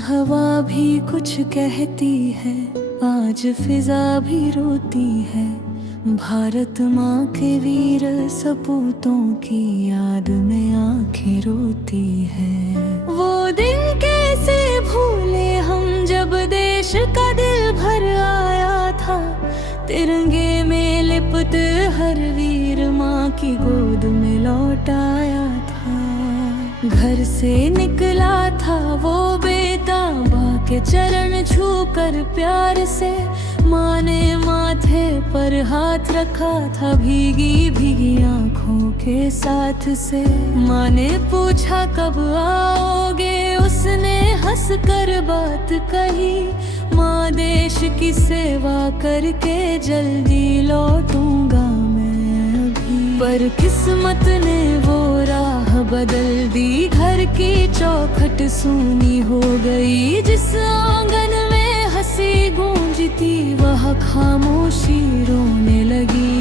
हवा भी कुछ कहती है, आज फिजा भी रोती है। भारत माँ के वीर सपूतों की याद में आंखें रोती है। वो दिन कैसे भूले हम जब देश का दिल भर आया था। तिरंगे में लिपट हर वीर माँ की गोद में लौट आया था। घर से निकला था वो बेटा, माँ के चरण छूकर प्यार से। माँ ने माथे पर हाथ रखा था भीगी भीगी आंखों के साथ से। माँ ने पूछा कब आओगे, उसने हंस कर बात कही। माँ देश की सेवा करके जल्दी लौटूंगा मैं अभी। पर किस्मत ने वो राह बदल दी, घर की चौखट सूनी हो गई। जिस आंगन में हंसी गूंजती वह खामोशी रोने लगी।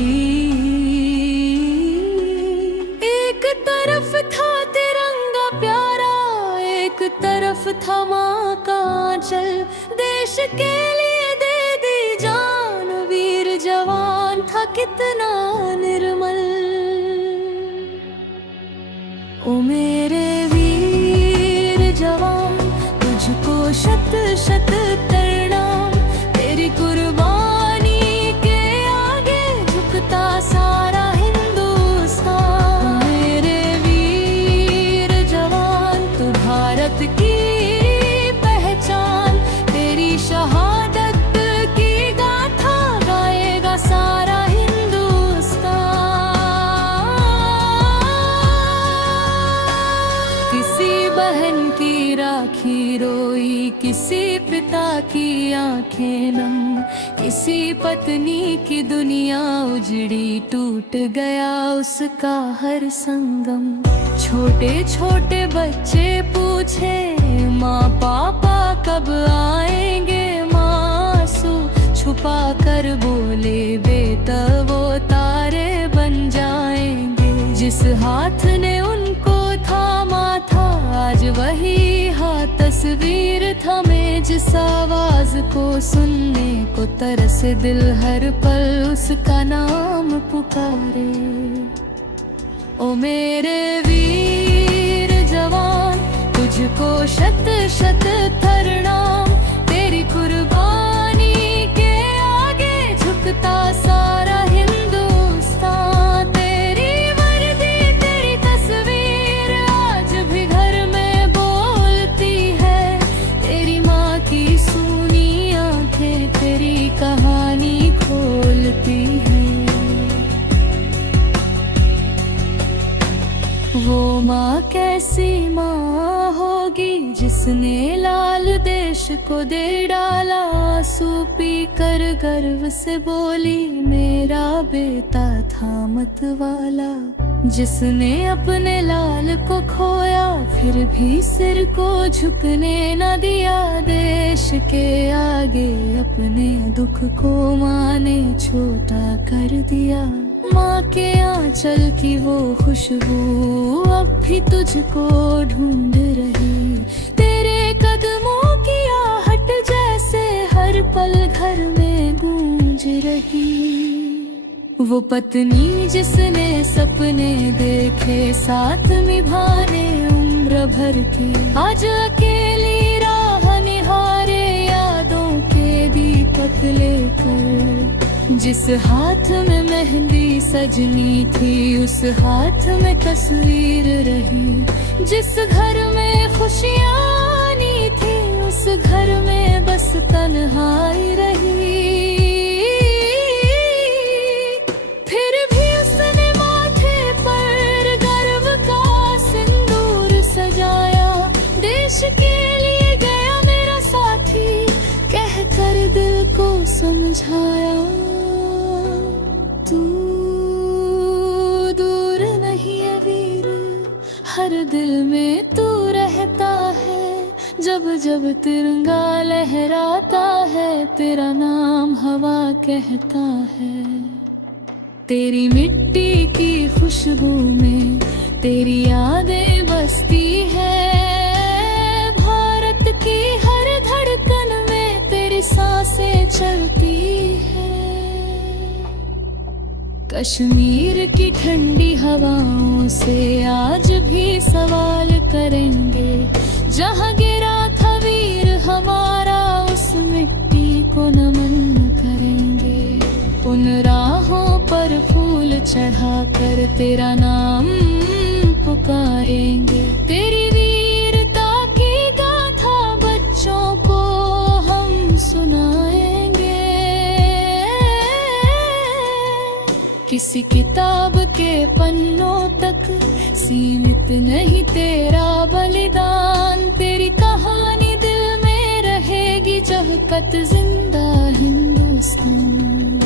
एक तरफ था तिरंगा प्यारा, एक तरफ था माँ का आंचल। देश के लिए दे दी जान, वीर जवान था कितना निर्मल। ओ मेरे वीर जवान, तुझको शत शत प्रणाम। तेरी कुर्बानी के आगे झुकता सारा हिंदुस्तान। मेरे वीर जवान, तू भारत की पहचान। तेरी शहादत की गाथा गाएगा सारा हिंदुस्तान। किसी बहन की राखी रोई, किसी पिता की आंखें नम। किसी पत्नी की दुनिया उजड़ी, टूट गया उसका हर संगम। छोटे छोटे बच्चे पूछे माँ पापा कब आएंगे। मासूं छुपा कर बोले बेटा वो तारे बन जाएंगे। जिस हाथ ने उनको थामा था, आज वही हाथ तस्वीर थमे। जिस आवाज को सुनने को तरस दिल हर पल उसका नाम पुकारे। ओ मेरे वीर जवान, तुझको शत शत प्रणाम। तेरी कुर्बानी के आगे झुकता सारा हिंदुस्तान। तेरी वर्दी तेरी तस्वीर आज भी घर में बोलती है। तेरी माँ की सूनी आंखें तेरी कहानी खोलती है। वो माँ कैसी माँ होगी जिसने लाल देश को दे डाला। आंसू पी कर गर्व से बोली मेरा बेटा था मत वाला। जिसने अपने लाल को खोया फिर भी सिर को झुकने न दिया। देश के आगे अपने दुख को माँ ने छोटा कर दिया। माँ के आंचल की वो खुशबू अब भी तुझको ढूंढ रही। तेरे कदमों की आहट जैसे हर पल घर में गूंज रही। वो पत्नी जिसने सपने देखे साथ निभाने उम्र भर के, आज अकेली राह निहारे यादों के दीपक लेकर। जिस हाथ में मेहंदी सजनी थी उस हाथ में तस्वीर रही। जिस घर में खुशियाँ आनी थी उस घर में बस तन्हाई रही। फिर भी उसने माथे पर गर्व का सिंदूर सजाया। देश के लिए गया मेरा साथी, कहकर दिल को समझाया। तू दूर नहीं है वीर, हर दिल में तू रहता है। जब जब तिरंगा लहराता है तेरा नाम हवा कहता है। तेरी मिट्टी की खुशबू में तेरी यादें बसती है। भारत की हर कश्मीर की ठंडी हवाओं से आज भी सवाल करेंगे। जहाँ गिरा था वीर हमारा, उस मिट्टी को नमन करेंगे। उन राहों पर फूल चढ़ाकर तेरा नाम पुकारेंगे। तेरी वीरता की गाथा बच्चों को हम सुनाएंगे। किसी किताब के पन्नों तक सीमित नहीं तेरा बलिदान। तेरी कहानी दिल में रहेगी जब जिंदा हिंदुस्तान।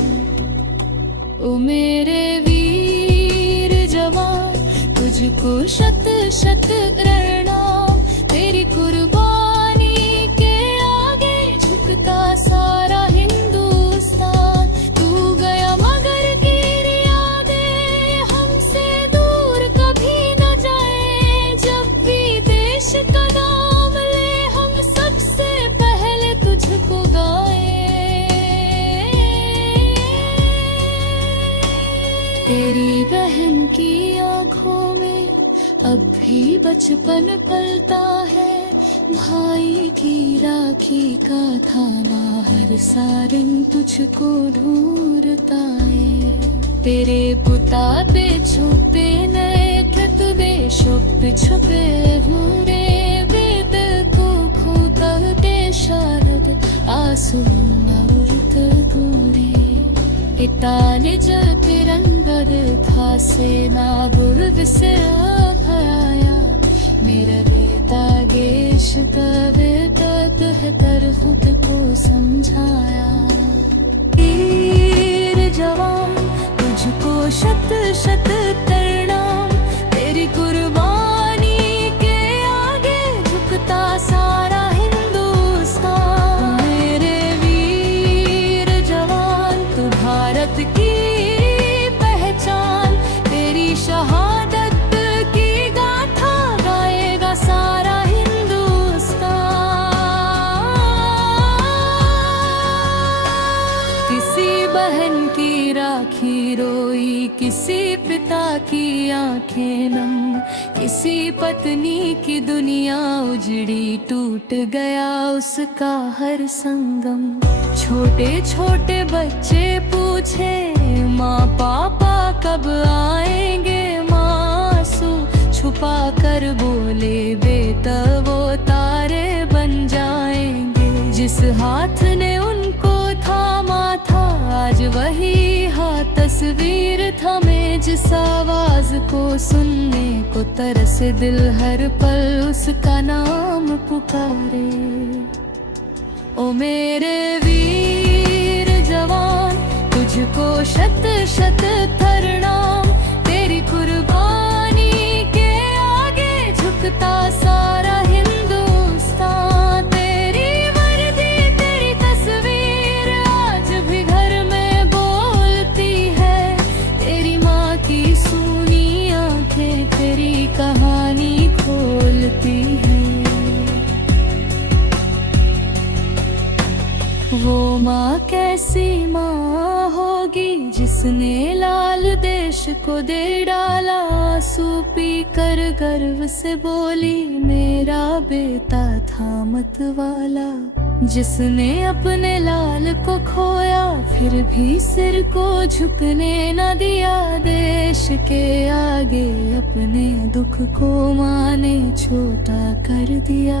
ओ मेरे वीर जवान, तुझको शत शत प्रणाम। तेरी कुर्बानी के आगे झुकता सारा हिंदुस्तान। तू गया मगर गिर यादें हमसे दूर कभी न जाए। जब भी देश का नाम ले हम सबसे पहले तुझको गाए। तेरी बहन की आँखों में अब भी बचपन पलता है। भाई की राखी का थामा हर सारन तुझको ढूंढता है। तेरे बुताते छुपे नए कृत देशों पे छुपे हुए वेद को खोता देशारद आंसू अमृत गोरे। इताले जल तिरंगर था सेना बुर्ग से आया। मेरा बेटा गेश का बेटा तर खुद को समझाया। वीर जवान, तुझको शत शत प्रणाम। तेरी कुर्बानी के आगे झुकता सारा हिंदुस्तान। मेरे वीर जवान, तू भारत की पहचान। तेरी शहादत की गाथा गाएगा सारा हिंदुस्तान। किसी बहन की राखी रोई, किसी पिता की आंखें नम। किसी पत्नी की दुनिया उजड़ी, टूट गया उसका हर संगम। छोटे छोटे बच्चे पूछे माँ पापा कब आएंगे। मासूं छुपा कर बोले बेटा वो तारे बन जाएंगे। जिस हाथ ने उनको थामा था आज वही हाथ तस्वीर थमे। जिस आवाज को सुनने को तरसे दिल हर पल उसका नाम पुकारे। ओ मेरे वीर जवान, तुझको शत शत प्रणाम। तेरी कुर्बानी के आगे झुकता सारा हिंदुस्तान। तेरी वर्दी तेरी तस्वीर आज भी घर में बोलती है। तेरी माँ की सूनी आंखें तेरी कहानी खोलती है। वो माँ कैसी माँ होगी जिसने लाल देश को दे डाला। आंसू पी कर गर्व से बोली मेरा बेटा था मत वाला। जिसने अपने लाल को खोया फिर भी सिर को झुकने न दिया। देश के आगे अपने दुख को माँ ने छोटा कर दिया।